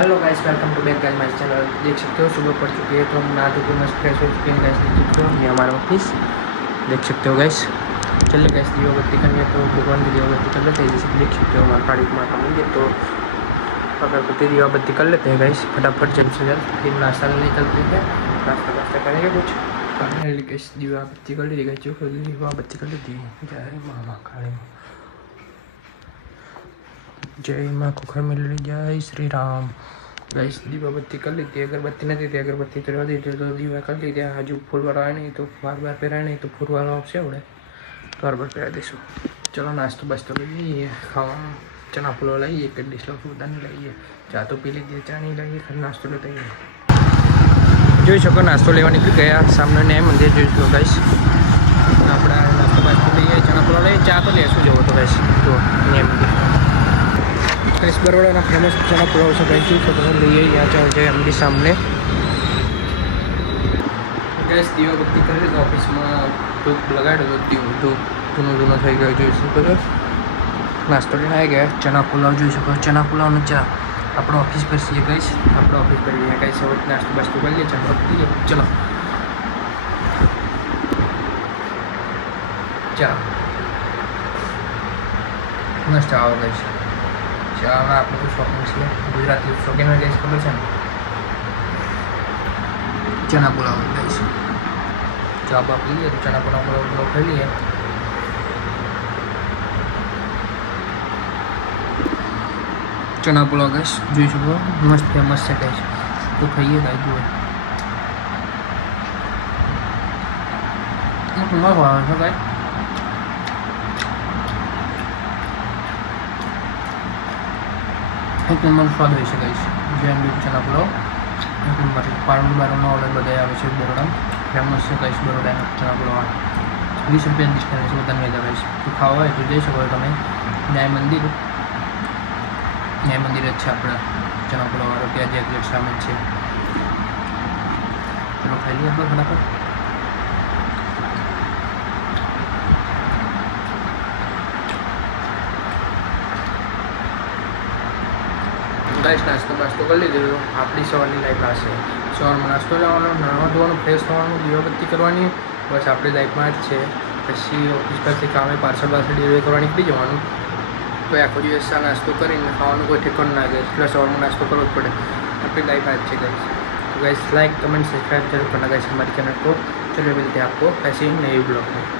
Hello guys, welcome to back guys my channel. देख सकते हो सुबह पड़ चुकी है, तो हम नहा धो के मस्त फ्रेश हो चुके हैं गाइस। देख सकते हो ये हमारा ऑफिस देख सकते हो गाइस। चलिए गाइस, दीवाबत्ती करनी है तो भगवान की दीवाबत्ती कर लेते हैं। जैसे देख सकते हो हमारा काली माता मंदिर, तो अगरबत्ती दीवाबत्ती कर लेते हैं गाइस फटाफट जल्द से जल्द। फिर नाश्ता लेने चलते हैं, नाश्ता वास्ता करेंगे कुछ। गाइस दीवाबत्ती कर ली गाइस, जो दीवाबत्ती कर लेती है। जय मामा काली, जय माँ कुखर मिल जय श्री राम। गाइस दीवाबत्ती कर ली थी, अगरबत्ती नहीं थी, अगरबत्ती चढ़ा दी थी, तो दीवा कर ली थी। हजू फूल वाला है नहीं, तो बार पे रहे नहीं, तो फूल वाला आपसे उड़े तो बार पे दीशू। चलो नाश्तो बस्तो लईए, खावा चना फूल लाइए, एक डिश लो सूदा नहीं लाइए, चा तो पी लीजिए, चा नहीं लाइए, फिर नाश्तो लेते हैं। જોઈ શકો નાસ્તો લેવા નીકળી ગયા, સામને ન્યાય મંદિર જોઈ શકો ગાઈસ। આપણે નાસ્તો બાસ્તો લઈએ, ચણા ફૂલ લઈએ, ચા તો લેશું જવો તો ગાઈસ। જો ન્યાય મંદિર गाइस बरोड़ा फेमस चना पुलाव से गाइस जोई શકો લઈએ यहाँ चल जाए हमारी सामने। गाइस दीवाबत्ती कर ली ऑफिस में, धूप लगाड़ो तो धूप जूनो થઈ ગયો જોઈ શકો છો। नास्तो लेने आ गया चना पुलाव જોઈ શકો, चना पुलाव में चा अपना ऑफिस पर सीए गाइस, अपना ऑफिस पर है गाइस। और नास्तो बस्तो कर लिए, चा पीए, चलो चा मस्त आओ गाइस। चા આપણે તો શોખીન છીએ, ગુજરાતી શોખીન હોય ગાઈસ, ખબર છે ને। ચણા પુલાવ ગાઈસ, ચા બાપ લઈએ તો ચણા પુલાવ ખાઈ લઈએ। ચણા પુલાવ ગાઈસ જોઈ શકો, મસ્ત ફેમસ છે ગાઈસ, તો ખાઈએ ગાઈસ। જુઓ મસ્ત આવે છે ગાઈસ। एक नंबर स्वाद हो गाइस। जैन चना पुलाव एक नंबर। पारंडी बारोना ऑर्डर बधाई आवे छे बरोड़ा, फेमस है गाइस बरोड़ा चना पुलाव। 20 रुपया डिश करे छे बधाने जा गाइस। तो खावा હોય તો જઈ શકો તમે। न्याय मंदिर જ છે આપણા ચના પુલાવ વાળો, ત્યાં જ એક્ઝેક્ટ સામે જ છે। ચલો ખાઈ લઈએ આપણે ફટાફટ। गाइस नास्तो बास्तो कर लीजिए। अपनी सवार लाइफ आ से सवार में नास्तो लेवानो, नहावा धोवानुं, फ्रेश थवानुं, दीवाबत्ती करवानी, बस अपनी लाइफ में ज छे। पछी ऑफिस परथी कामे पार्सल डिलीवरी करवा निकली जवानुं। तो आखो दिवस आ नास्तो करीने खावानुं कोई ठेकाणुं ना गए, એટલે सवार में नास्तो करवो ज पड़े। अपनी लाइफ आज छे गाइस। तो गाइस लाइक कमेंट सब्सक्राइब जरूर करना गाइस हमारे चैनल को। चलिए मिलते हैं आपको ऐसे ही नए ब्लॉग में।